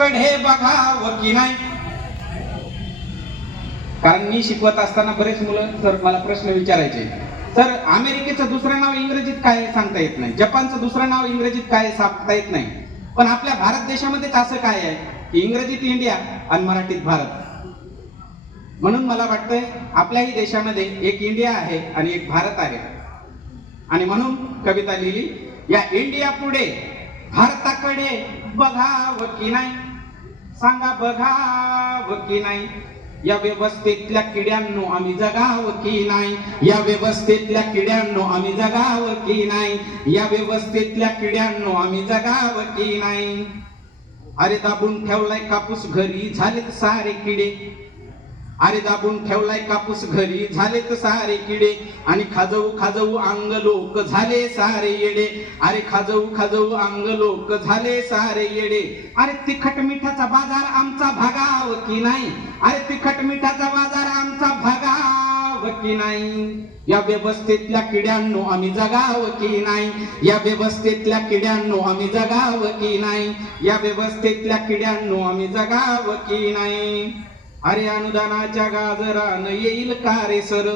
भारताकडे बघावं की नाही. कारण मी शिकवत असताना बरेच मुलं सर मला प्रश्न विचारायचे. सर अमेरिकेचं दुसरं नाव इंग्रजीत काय सांगता येत नाही. जपानचं दुसरं नाव इंग्रजीत काय सांगता येत नाही. पण आपल्या भारत देशामध्येच असं काय आहे की इंग्रजीत इंडिया आणि मराठीत भारत. म्हणून मला वाटतंय आपल्याही देशामध्ये एक इंडिया आहे आणि एक भारत आहे. आणि म्हणून कविता लिहिली या इंडिया पुढे भारताकडे बघावं की नाही. सांगा बघावं की नाही? या व्यवस्थेतल्या किड्यांनो आम्ही जगावं की नाही? या व्यवस्थेतल्या किड्यांनो आम्ही जगावं की नाही? या व्यवस्थेतल्या किड्यांनो आम्ही जगावं की नाही? अरे दाबून ठेवलाय कापूस घरी झालेत सारे किडे. अरे दाबून ठेवलाय कापूस घरी. झाले तर सारे किडे. आणि खाजवू खाजवू अंग लोक झाले सारे येडे. अरे खाजवू खाजवू अंग लोक झाले सारे येडे. अरे तिखट मिठाचा बाजार आमचा भागाव की नाही? अरे तिखट मिठाचा बाजार आमचा भागाव की नाही? या व्यवस्थेतल्या किड्यांनो आम्ही जगाव की नाही? या व्यवस्थेतल्या किड्यांनो आम्ही जगाव की नाही? या व्यवस्थेतल्या किड्यांनो आम्ही जगाव की नाही? अरे अनुदानाच्या गाजरान येईल का रे सर?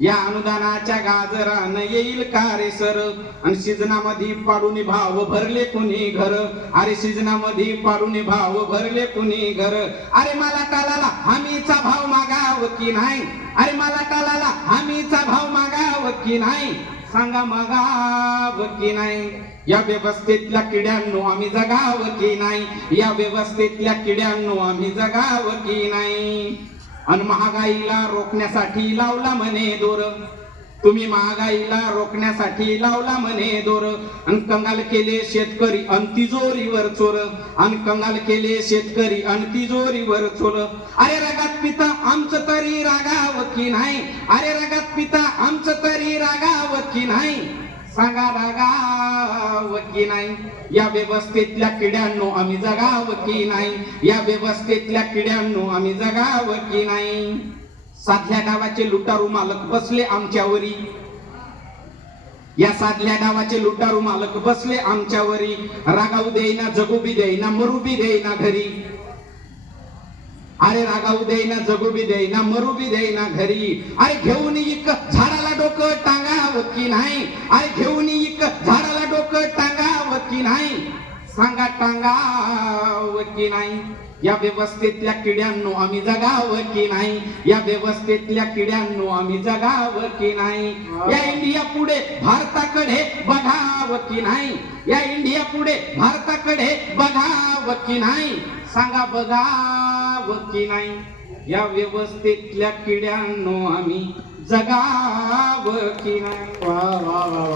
या अनुदानाच्या गाजरान येईल का रे सर? आणि सिजनामध्ये पाडून भाव भरले कुणी घर? अरे सिजनामध्ये पाडून भाव भरले कुणी घर? अरे मला टालाला हमीचा भाव मागाव की नाही? अरे मला टालाला हमीचा भाव मागाव की नाही? सांगा मगाव की नाही? या व्यवस्थेतल्या किड्यांनो आम्ही जगाव की नाही? या व्यवस्थेतल्या किड्यांनो आम्ही जगाव की नाही? आणि महागाईला रोखण्यासाठी लावला म्हणे दोर. तुम्ही महागाईला रोखण्यासाठी लावला म्हणे दोर. आणि कंगाल केले शेतकरी अंतिजोरीवर तिजोरीवर चोर. आणि कंगाल केले शेतकरी अंतिजोरीवर तिजोरीवर चोर. अरे रागात पिता आमचं तरी रागा. की नाही? अरे रागात पिता आमचं तरी रागाव की नाही? सांगा रागाव की नाही? या व्यवस्थेतल्या किड्यांनो आम्ही जगाव की नाही? या व्यवस्थेतल्या किड्यांनो आम्ही जगाव की नाही? साधल्या गावाचे लुटारू मालक बसले आमच्यावरी. या साधल्या गावाचे लुटारू मालक बसले आमच्यावरी. रागाऊ देईना जगू बी देईना मरू बी देईना घरी. अरे रागाऊ देईना जगू बी देईना मरू बी देईना घरी. अरे घेऊन इक झाडाला डोकं टांगाव की नाही? अरे घेऊन सांगा टांगाव की नाही? या व्यवस्थेतल्या किड्यांनो आम्ही जगाव की नाही? या व्यवस्थेतल्या किड्यांनो आम्ही जगाव की नाही? या इंडिया पुढे भारताकडे बघाव की नाही? या इंडिया पुढे भारताकडे बघाव की नाही? सांगा बघाव की नाही? या व्यवस्थेतल्या किड्यांनो आम्ही जगाव की नाही? वा वा वा.